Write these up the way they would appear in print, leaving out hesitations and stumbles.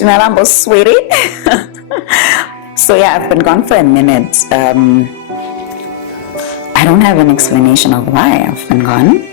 Dumelambo, sweetie. So yeah, I've been gone for a minute. I don't have an explanation of why I've been gone,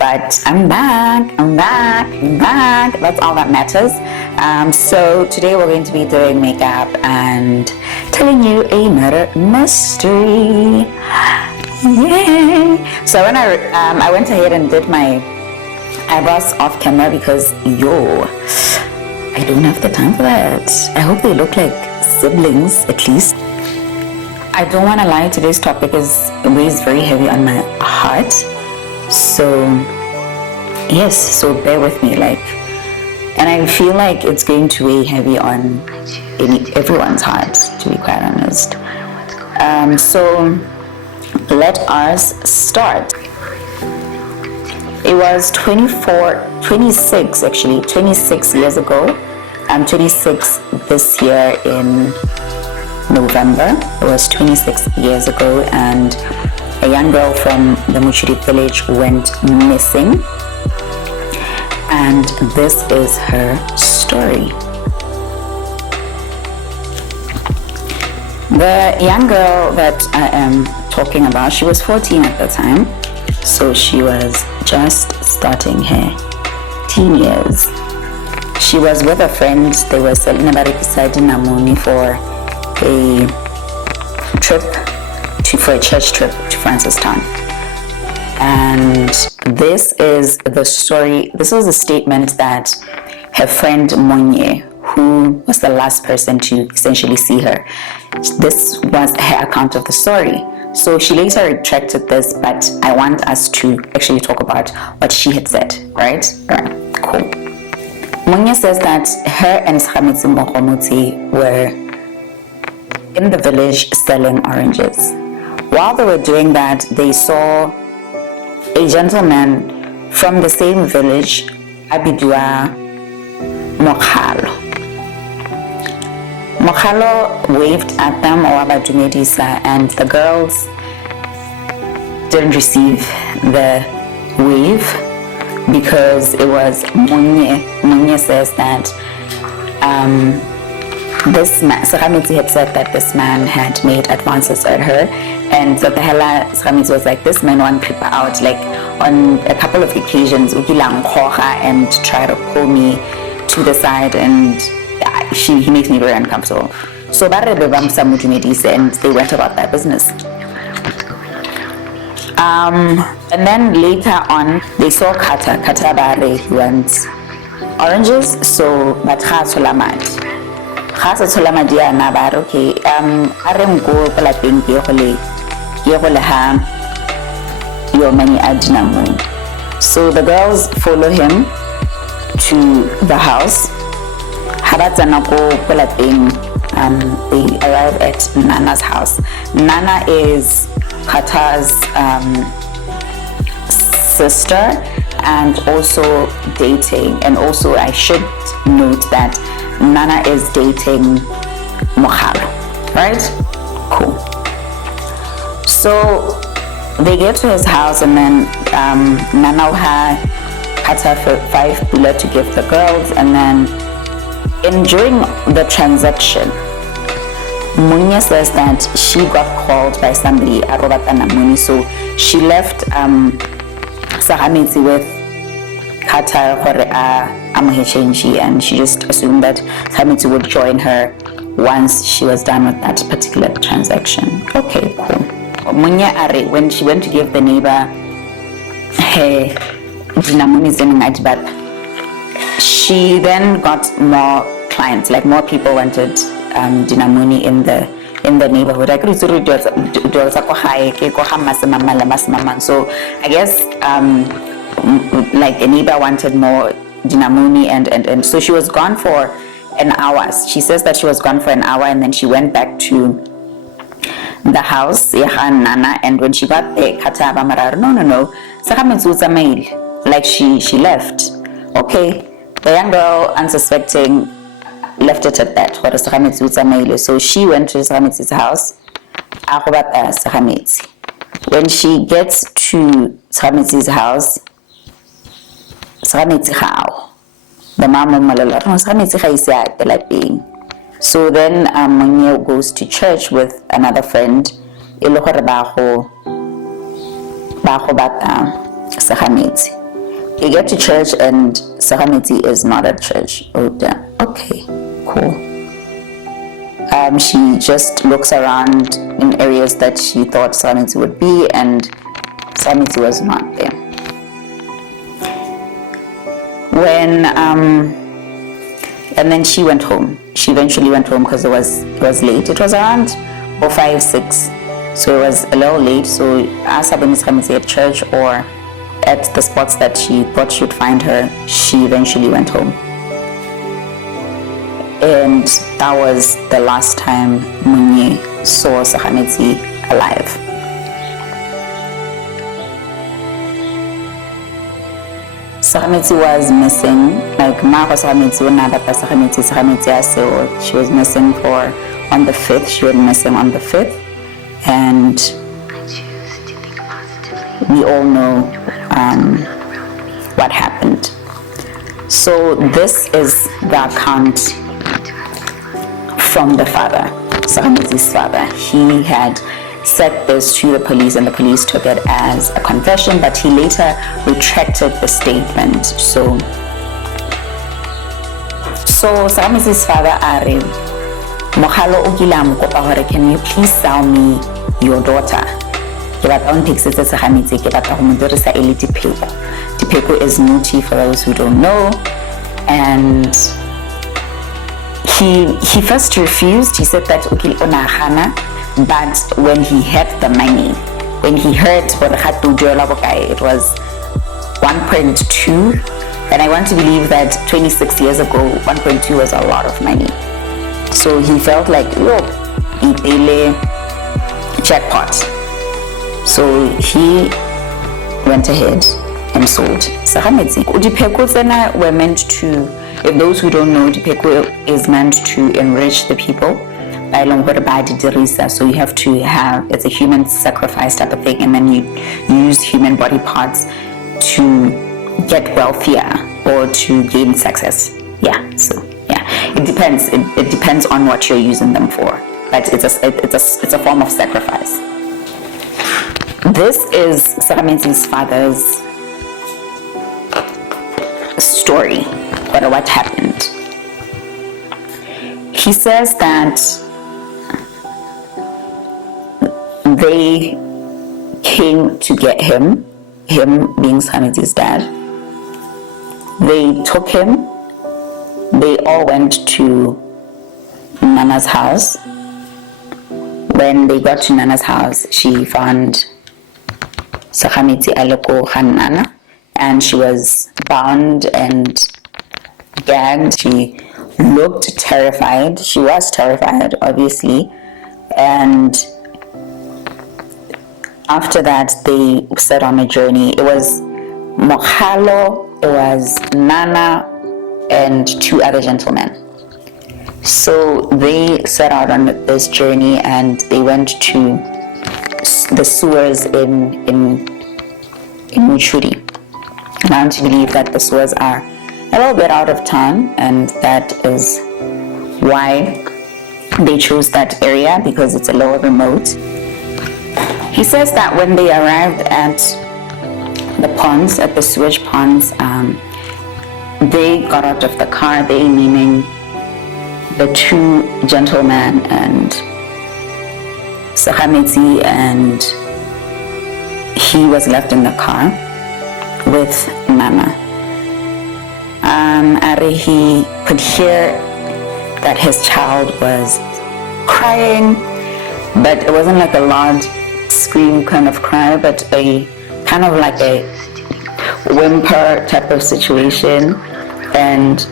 but I'm back. That's all that matters. So today we're going to be doing makeup and telling you a murder mystery. Yay! So when I went ahead and did my eyebrows off camera because I don't have the time for that. I hope they look like siblings at least. I don't want to lie, today's topic weighs very heavy on my heart. So yes, so bear with me, and I feel like it's going to weigh heavy on everyone's heart, to be quite honest. So let us start. It was 26 years ago. I'm 26 this year in November. It was 26 years ago, and a young girl from the Muti village went missing. And this is her story. The young girl that I am talking about, she was 14 at the time, so she was just starting her teen years. She was with a friend. They were selling about dinamoni for a church trip to Francistown. And this is the story. This was a statement that her friend Monye, who was the last person to essentially see her, this was her account of the story. So she later retracted this, but I want us to actually talk about what she had said, right? Cool. Monye says that her and Segametsi Mogomotsi were in the village selling oranges. While they were doing that, they saw a gentleman from the same village, Abidua Mokhalo. Mokhalo waved at them, or Abadumedisa, and the girls didn't receive the wave because it was Monye. Monye says that this man, Segametsi had said that this man had made advances at her, and so the hella Segametsi was like, this man won't creep out, like on a couple of occasions, and try to pull me to the side, and he makes me very uncomfortable. So and they went about their business. And then later on, they saw Kata Bare, who wants oranges, so Batra Solamad. Khasa Solamadia Nabar, okay, Arem go Palapin Yeholeha, your money adinamun. So the girls follow him to the house. Habatanako Palapin, they arrive at Nana's house. Nana is Kata's sister and also dating, and also I should note that Nana is dating Mokhalo, right? Cool. So they get to his house, and then Nana had Kata for 5 pula to give the girls, and then during the transaction, Munya says that she got called by somebody at Robatana, so she left Segametsi with Kata and she just assumed that Segametsi would join her once she was done with that particular transaction. Okay, cool. Munya Are, when she went to give the neighbor her dinamoni back, she then got more clients, like more people wanted dinamoni in the neighborhood. So I guess like a neighbor wanted more dinamoni, and so she was gone for an hour. She says that she was gone for an hour, and then she went back to the house, Nana, and when she got there, Kata Bamarar, no, like she left. Okay, the young girl, unsuspecting, left it at that. So she went to Segametsi's house. When she gets to Segametsi's house, Segametsi the mom of Malala, so then Muti goes to church with another friend. They get to church and Segametsi is not at church. Oh damn. Okay, cool. She just looks around in areas that she thought Segametsi would be, and Segametsi was not there. And then she went home. She eventually went home because it was late. It was around 5, 6. So it was a little late. So as Segametsi at church or at the spots that she thought she would find her, she eventually went home. And that was the last time Muti saw Segametsi alive. Segametsi was missing, like Mako Segametsi, she was missing on the 5th. She went missing on the 5th, and we all know what happened. So this is the account from the father, Segametsi's father. He had said this to the police, and the police took it as a confession, but he later retracted the statement. So Segametsi's father Ari Mohalo Ugilam Kopahore, can you please sell me your daughter? Dipheko is Muti for those who don't know, and he first refused. He said that okay onahana, but when he had the money, when he heard what it was 1.2, and I want to believe that 26 years ago 1.2 was a lot of money. So he felt like, itele jackpot. So he went ahead and sold Segametsi. Dipheko were meant to, if those who don't know, Dipheko is meant to enrich the people. So you have to have, it's a human sacrifice type of thing, and then you use human body parts to get wealthier or to gain success. It depends. It depends on what you're using them for, but it's a form of sacrifice. This is Segametsi's father's story, what happened. He says that they came to get him being Segametsi's dad. They took him. They all went to Nana's house. When they got to Nana's house, she found Segametsi aloko Nana, and she was bound and gagged. She looked terrified. She was terrified, obviously. And after that, they set on a journey. It was Mohalo, it was Nana, and 2 other gentlemen. So they set out on this journey, and they went to the sewers in Muti. And I want to believe that the sewers are a little bit out of town, and that is why they chose that area, because it's a little remote. He says that when they arrived at the ponds, at the sewage ponds, they got out of the car, they meaning the 2 gentlemen and Segametsi, and he was left in the car with Nana. He could hear that his child was crying, but it wasn't like a loud scream kind of cry, but a kind of like a whimper type of situation. And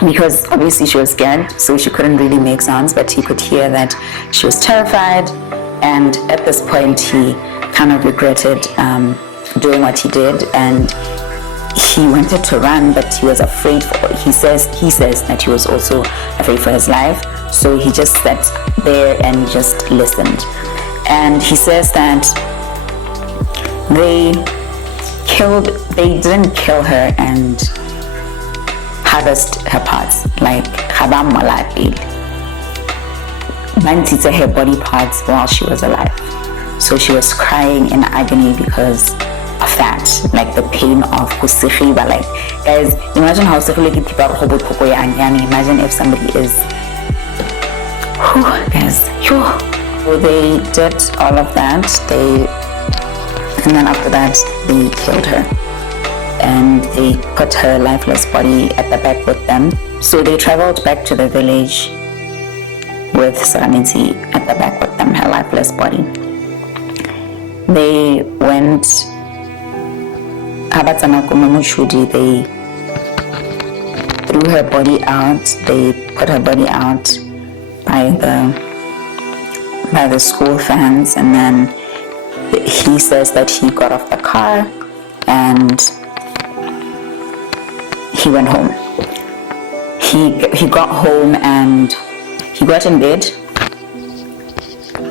because obviously she was scared, so she couldn't really make sounds, but he could hear that she was terrified. And at this point he kind of regretted doing what he did, and he wanted to run, but he was afraid he says that he was also afraid for his life. So he just sat there and just listened. And he says that they didn't kill her, and harvest her parts, like habam malapil. Mantitse her body parts while she was alive. So she was crying in agony because of that, like the pain of kusihiba. Like, guys, imagine how imagine if somebody is, guys, so they did all of that. And then after that, they killed her. And they put her lifeless body at the back with them. So they traveled back to the village with Segametsi at the back with them, her lifeless body. They went, they threw her body out, they put her body out by the school fence, and then he says that he got off the car and he went home. He got home and he got in bed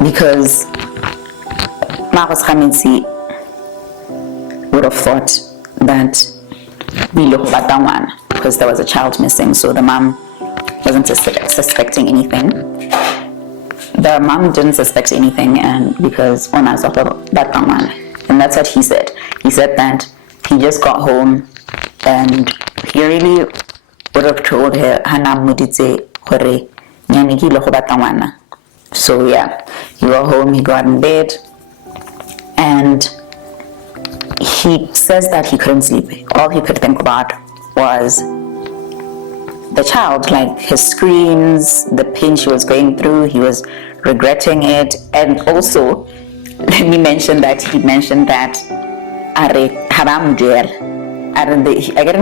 because Segametsi would have thought that because there was a child missing, so the mom wasn't suspecting anything. The mom didn't suspect anything, and because and that's what he said. He said that he just got home and he really would have told her so yeah, he got home, he got in bed, and he says that he couldn't sleep. All he could think about was the child, like his screams, the pain she was going through. He was regretting it. And also, let me mention that he mentioned that I get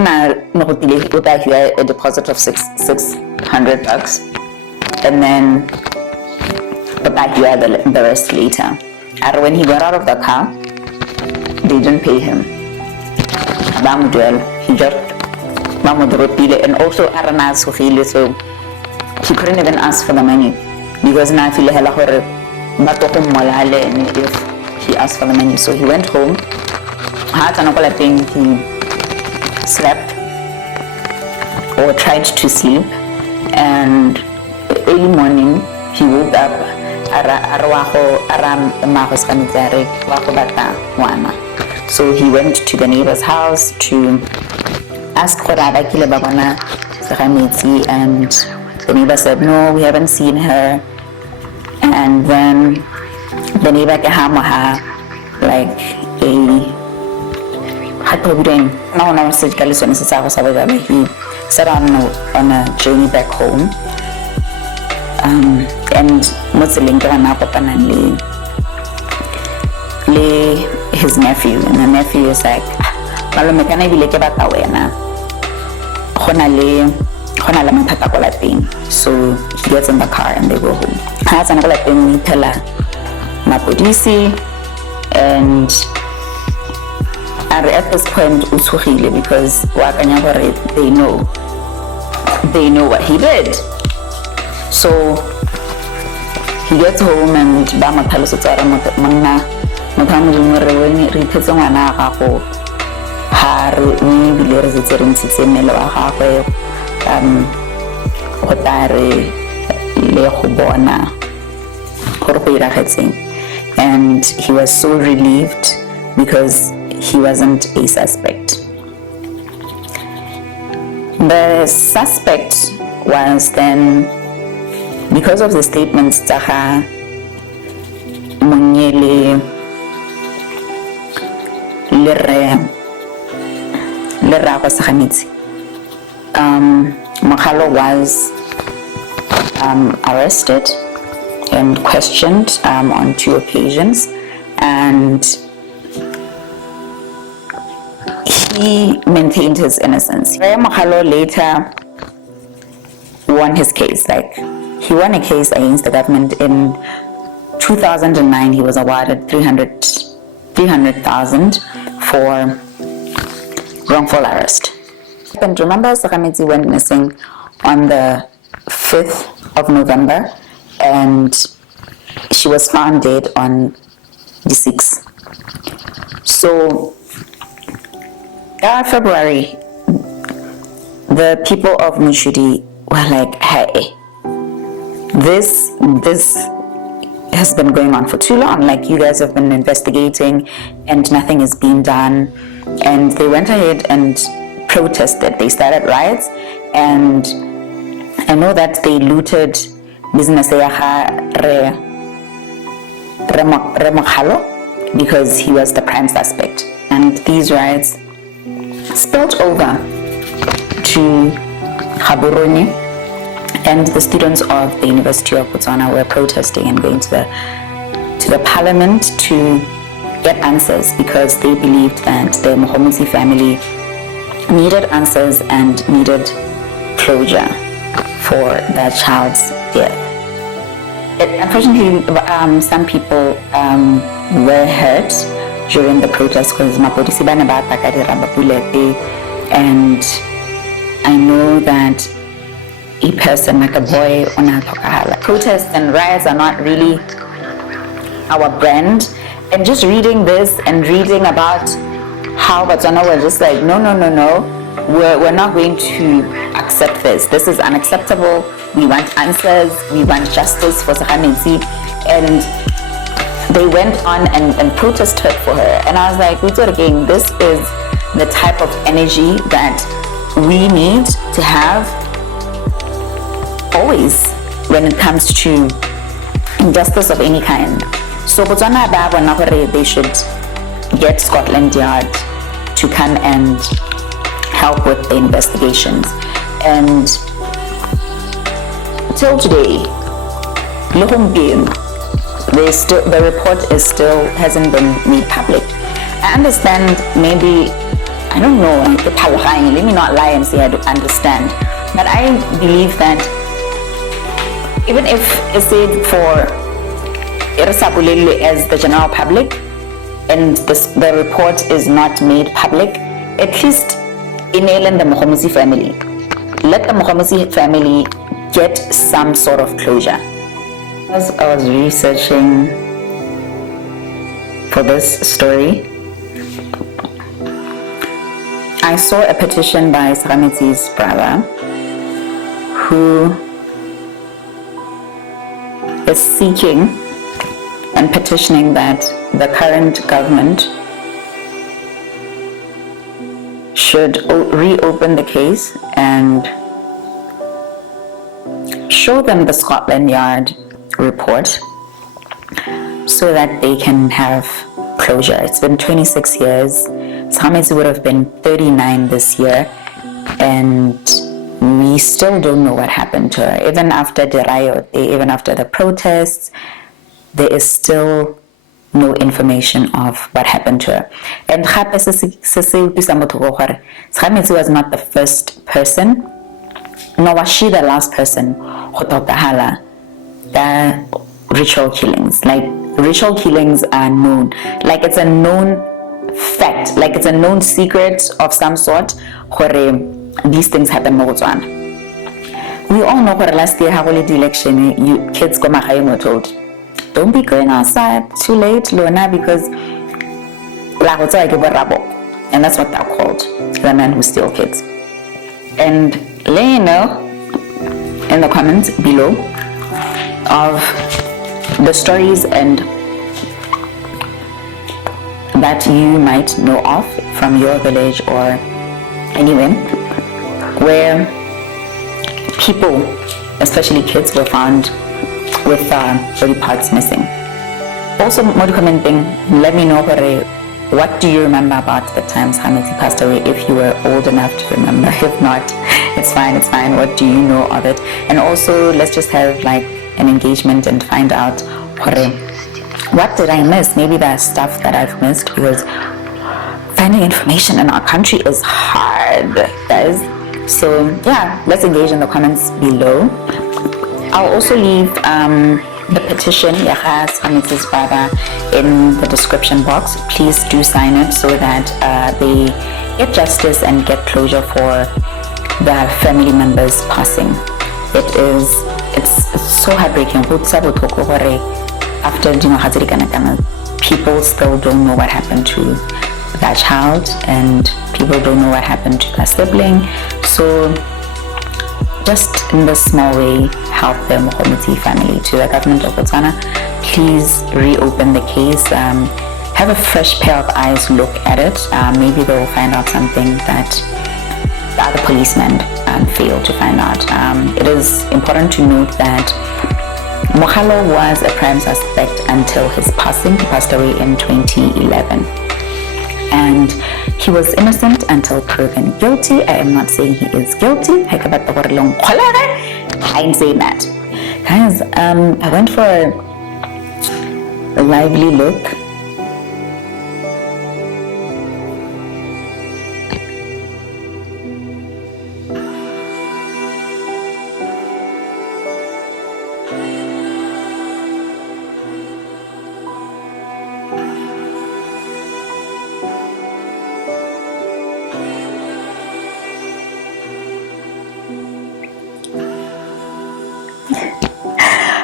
a deposit of $600, and then the rest later. And when he got out of the car, they didn't pay him. He just and also so he couldn't even ask for the money because now I feel if he asked for the money. So he went home. He slept or tried to sleep, and early morning he woke up. So he went to the neighbor's house to ask for Segametsi, and the neighbor said, no, we haven't seen her. And then the neighbor came like he set on a journey back home. And his nephew, and the nephew is like, so he gets in the car and they go home. And at this point because they know what he did. So he gets home and and he was so relieved because he wasn't a suspect. The suspect was then, because of the statements Taha Munyele Lera Segametsi, Mogalo was arrested and questioned on 2 occasions, and he maintained his innocence. Mogalo later won his case. Like, he won a case against the government. In 2009, he was awarded 300,000 for wrongful arrest. And remember, Segametsi went missing on the 5th of November, and she was found dead on the 6th. So, February, the people of Muti were like, hey, this has been going on for too long. Like, you guys have been investigating and nothing is being done. And they went ahead and protested. They started riots, and I know that they looted business because he was the prime suspect. And these riots spilled over to Gaborone, and the students of the University of Botswana were protesting and going to the parliament to get answers, because they believed that the Mogomotsi family needed answers and needed closure for their child's death. Unfortunately, some people were hurt during the protest because mapodisi bana ba ataka bulete, and I know that a person like a boy on a protests and riots are not really our brand. And just reading this and reading about how Botswana were just like, no, we're not going to accept this. This is unacceptable. We want answers. We want justice for Segametsi. And they went on and protested for her. And I was like, again, this is the type of energy that we need to have always when it comes to injustice of any kind. So Botswana they should get Scotland Yard to come and help with the investigations. And till today, the report hasn't been made public. I understand, maybe, I don't know, let me not lie and say I don't understand, but I believe that even if it's said for as the general public and the report is not made public, at least enable the Mogomotsi family. Let the Mogomotsi family get some sort of closure. As I was researching for this story, I saw a petition by Segametsi's brother who is seeking and petitioning that the current government should reopen the case and show them the Scotland Yard report so that they can have closure. It's been 26 years. Segametsi would have been 39 this year, and we still don't know what happened to her. Even after the riot, even after the protests, there is still no information of what happened to her. And Segametsi was not the first person, nor was she the last person who the ritual killings. Like, ritual killings are known. Like, it's a known fact. Like, it's a known secret of some sort where these things happen in Botswana. We all know where last year, the election, kids go were told, don't be going outside too late, Lona, because and that's what they're called, the men who steal kids. And let me know in the comments below of the stories and that you might know of from your village or anywhere where people, especially kids, were found with body parts missing. Also, more commenting, let me know what do you remember about the time Segametsi passed away, if you were old enough to remember. If not, it's fine. What do you know of it? And also, let's just have like an engagement and find out what did I miss. Maybe there's stuff that I've missed, because finding information in our country is hard, guys. So yeah, let's engage in the comments below. I'll also leave the petition, Segametsi's brother, in the description box. Please do sign it so that they get justice and get closure for their family members passing. It's so heartbreaking. After people still don't know what happened to that child, and people don't know what happened to their sibling. So just in this small way help the Mogomotsi family. To the government of Botswana, please reopen the case. Have a fresh pair of eyes look at it. Maybe they will find out something that the other policemen failed to find out. It is important to note that Mogalo was a prime suspect until his passing. He passed away in 2011. And he was innocent until proven guilty. I am not saying he is guilty. I ain't saying that. Guys, I went for a lively look.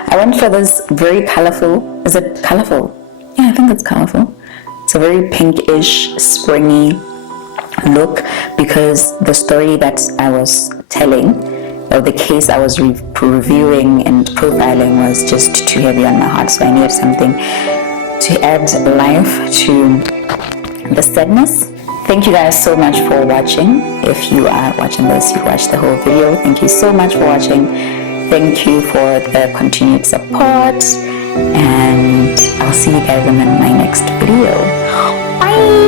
I went for this very colorful, is it colorful? Yeah, I think it's colorful. It's a very pinkish, springy look because the story that I was telling, or the case I was reviewing and profiling was just too heavy on my heart. So I needed something to add life to the sadness. Thank you guys so much for watching. If you are watching this, you watched the whole video. Thank you so much for watching. Thank you for the continued support, and I'll see you guys in my next video. Bye!